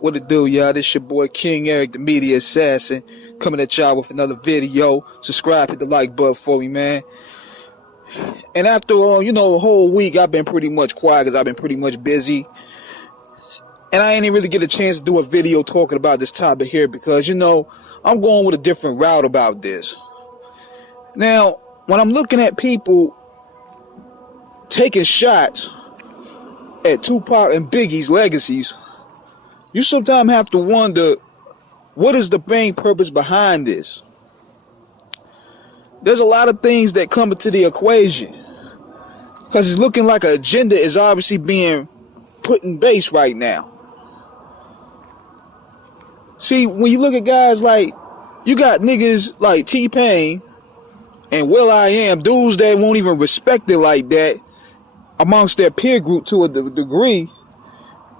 What it do, y'all? This your boy King Eric, the media assassin, coming at y'all with another video. Subscribe, hit the like button for me, man. And after a whole week, I've been pretty much quiet because I've been pretty much busy. And I ain't even really get a chance to do a video talking about this topic here because, I'm going with a different route about this. Now, when I'm looking at people taking shots at Tupac and Biggie's legacies, you sometimes have to wonder, what is the main purpose behind this? There's a lot of things that come into the equation, because it's looking like an agenda is obviously being put in base right now. See, when you look at guys like, you got niggas like T-Pain and will.i.am, dudes that won't even respect it like that amongst their peer group to a degree.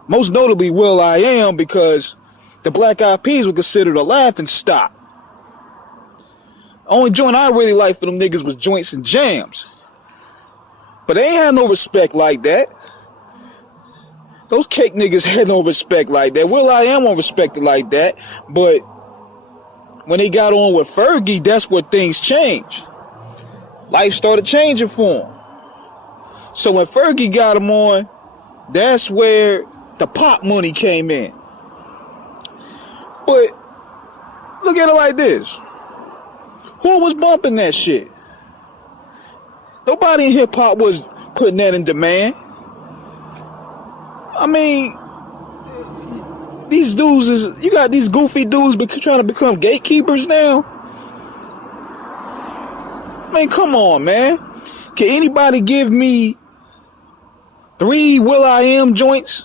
Most notably will.i.am, because the Black Eyed Peas were considered a laughing stock. Only joint I really liked for them niggas was Joints and Jams. But they ain't had no respect like that. Those cake niggas had no respect like that. will.i.am won't respect it like that. But when they got on with Fergie, that's where things changed. Life started changing for him. So when Fergie got him on, that's where the pop money came in. But look at it like this. Who was bumping that shit? Nobody in hip hop was putting that in demand. I mean, these dudes you got these goofy dudes trying to become gatekeepers now. I mean, come on, man. Can anybody give me 3 will.i.am joints?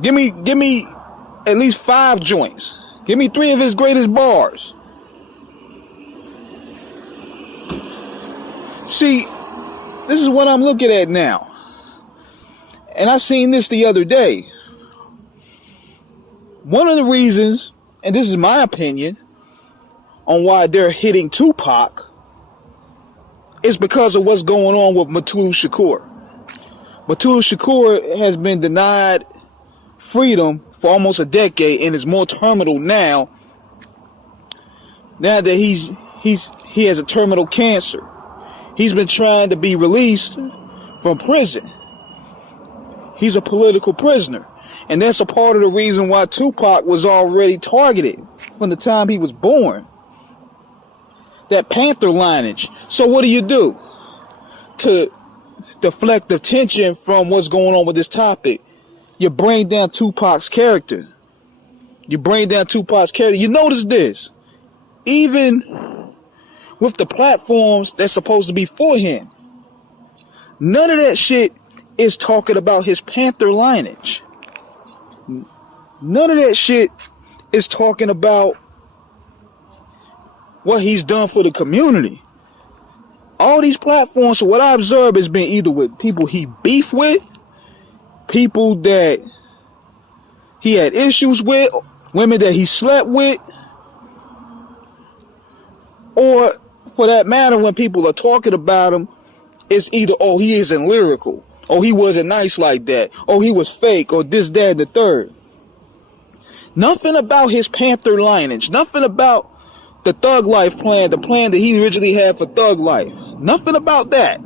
Give me at least 5 joints. Give me 3 of his greatest bars. See, this is what I'm looking at now. And I seen this the other day. One of the reasons, and this is my opinion, on why they're hitting Tupac is because of what's going on with Mutulu Shakur. Mutulu Shakur has been denied freedom for almost a decade and is more terminal now that he has a terminal cancer. He's been trying to be released from prison. He's a political prisoner. And that's a part of the reason why Tupac was already targeted from the time he was born. That Panther lineage. So what do? To deflect attention from what's going on with this topic, you bring down Tupac's character. You notice this. Even with the platforms that's supposed to be for him, none of that shit is talking about his Panther lineage. None of that shit is talking about what he's done for the community. All these platforms, so what I observe, has been either with people he beefed with, people that he had issues with, women that he slept with, or for that matter, when people are talking about him, it's either, oh, he isn't lyrical, oh, he wasn't nice like that, oh, he was fake, or this, that, and the third. Nothing about his Panther lineage, nothing about the Thug Life plan, the plan that he originally had for Thug Life. Nothing about that.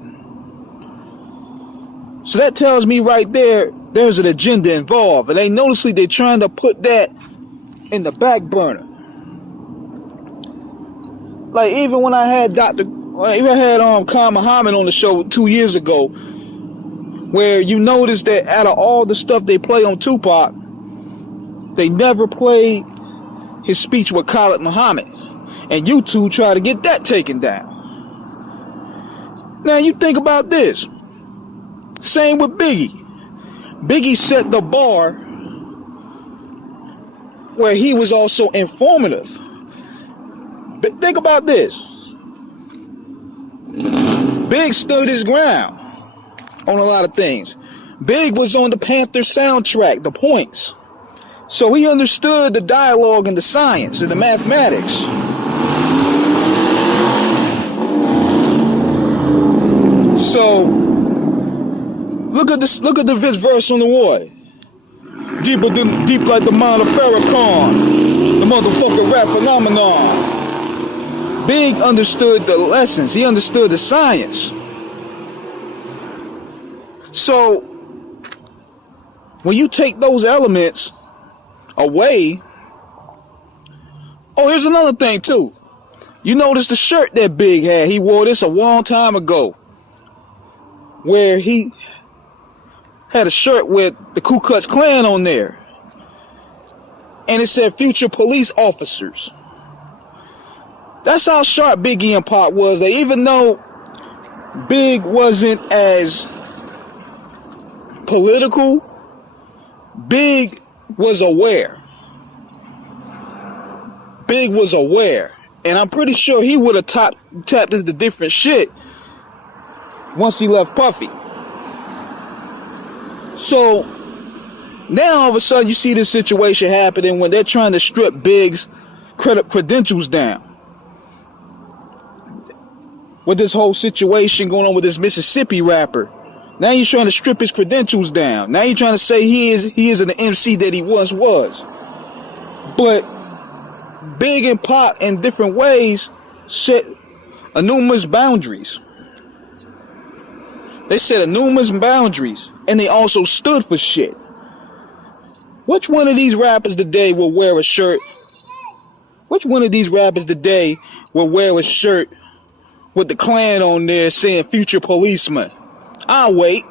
So that tells me right there, there's an agenda involved. And they noticeably they're trying to put that in the back burner. Like even when I had Khan Muhammad on the show 2 years ago, where you notice that out of all the stuff they play on Tupac, they never played his speech with Khalid Muhammad. And YouTube try to get that taken down. Now you think about this. Same with Biggie. Biggie set the bar where he was also informative. But think about this. Big stood his ground on a lot of things. Big was on the Panther soundtrack, The Points. So he understood the dialogue and the science and the mathematics. So look at this verse on the wall. deep like the mind of Farrakhan, the motherfucking rap phenomenon. Big understood the lessons. He understood the science. So, when you take those elements away, oh, here's another thing too. You notice the shirt that Big had. He wore this a long time ago, where he had a shirt with the Ku Klux Klan on there, and it said future police officers. That's how sharp Biggie and Pac was. That even though Big wasn't as political, Big was aware. Big was aware. And I'm pretty sure he would have tapped into different shit once he left Puffy. So now all of a sudden you see this situation happening when they're trying to strip Big's credentials down. With this whole situation going on with this Mississippi rapper. Now you're trying to strip his credentials down. Now you're trying to say he isn't the MC that he once was. But Big and Pac in different ways set numerous boundaries. They set numerous boundaries, and they also stood for shit. Which one of these rappers today will wear a shirt? Which one of these rappers today will wear a shirt with the Klan on there saying future policeman? I'll wait.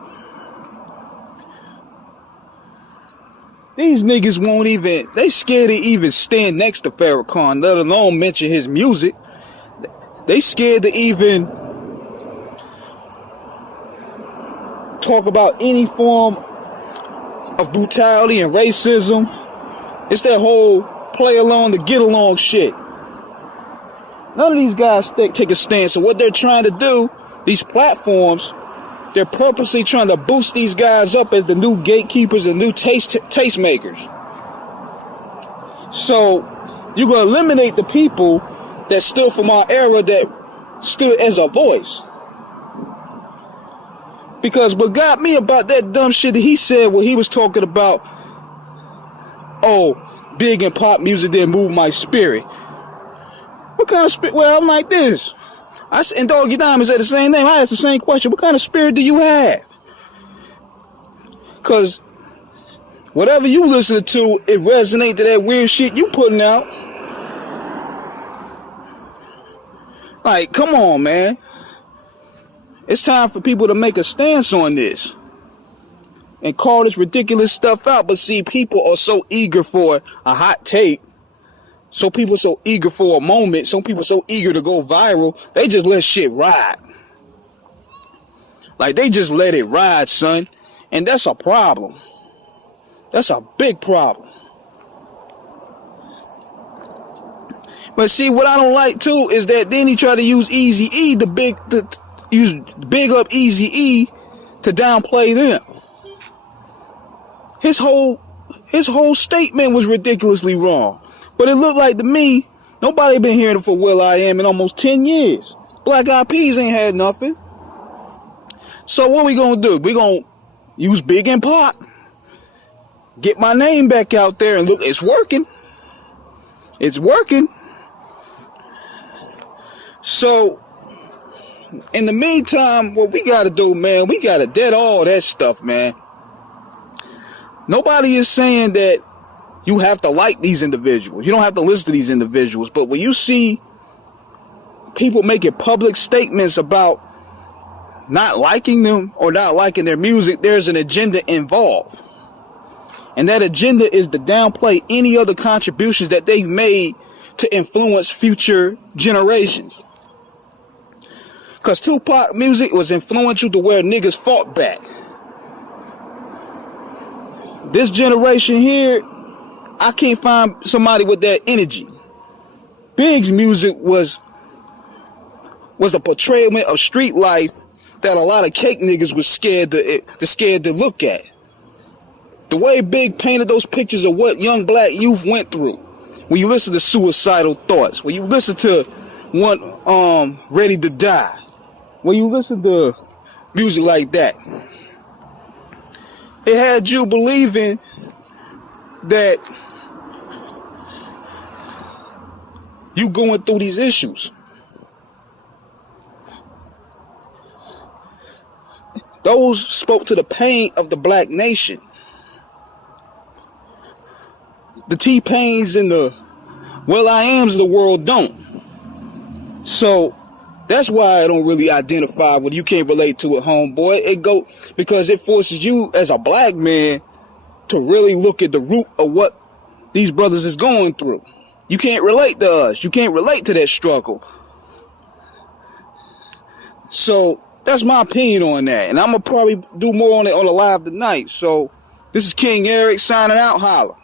These niggas won't even, they scared to even stand next to Farrakhan, let alone mention his music. They scared to even talk about any form of brutality and racism. It's that whole play along to get along shit. None of these guys take a stance. So what they're trying to do, these platforms, they're purposely trying to boost these guys up as the new gatekeepers, the new taste makers. So you're going to eliminate the people that stood from our era, that stood as a voice. Because what got me about that dumb shit that he said when he was talking about, oh, Big and Pop music didn't move my spirit. What kind of spirit? Well, I'm like this. And Doggy Diamond said the same thing. I asked the same question. What kind of spirit do you have? Because whatever you listen to, it resonates to that weird shit you putting out. Like, come on, man. It's time for people to make a stance on this and call this ridiculous stuff out. But see, people are so eager for a hot take. So people are so eager for a moment. Some people are so eager to go viral. They just let shit ride. Like, they just let it ride, son. And that's a problem. That's a big problem. But see, what I don't like too is that then he tried to use Eazy-E use big up Eazy-E to downplay them. His whole statement was ridiculously wrong. But it looked like to me, nobody been hearing for will.i.am in almost 10 years. Black Eyed Peas ain't had nothing. So what we gonna do? We gonna use Big and Pac, get my name back out there, and look, it's working. It's working. So in the meantime, what we gotta do, man, we gotta dead all that stuff, man. Nobody is saying that you have to like these individuals. You don't have to listen to these individuals. But when you see people making public statements about not liking them or not liking their music, there's an agenda involved. And that agenda is to downplay any other contributions that they've made to influence future generations. Because Tupac music was influential to where niggas fought back. This generation here, I can't find somebody with that energy. Big's music was a portrayal of street life that a lot of cake niggas was scared to look at. The way Big painted those pictures of what young black youth went through. When you listen to Suicidal Thoughts, when you listen to one Ready to Die, when you listen to music like that, it had you believing that you going through these issues. Those spoke to the pain of the black nation. The T-Pains and the Will.I.Ams of the world don't. So that's why I don't really identify with you. Can't relate to it, homeboy. Because it forces you as a black man to really look at the root of what these brothers is going through. You can't relate to us. You can't relate to that struggle. So that's my opinion on that. And I'm going to probably do more on it on the live tonight. So this is King Eric signing out. Holla.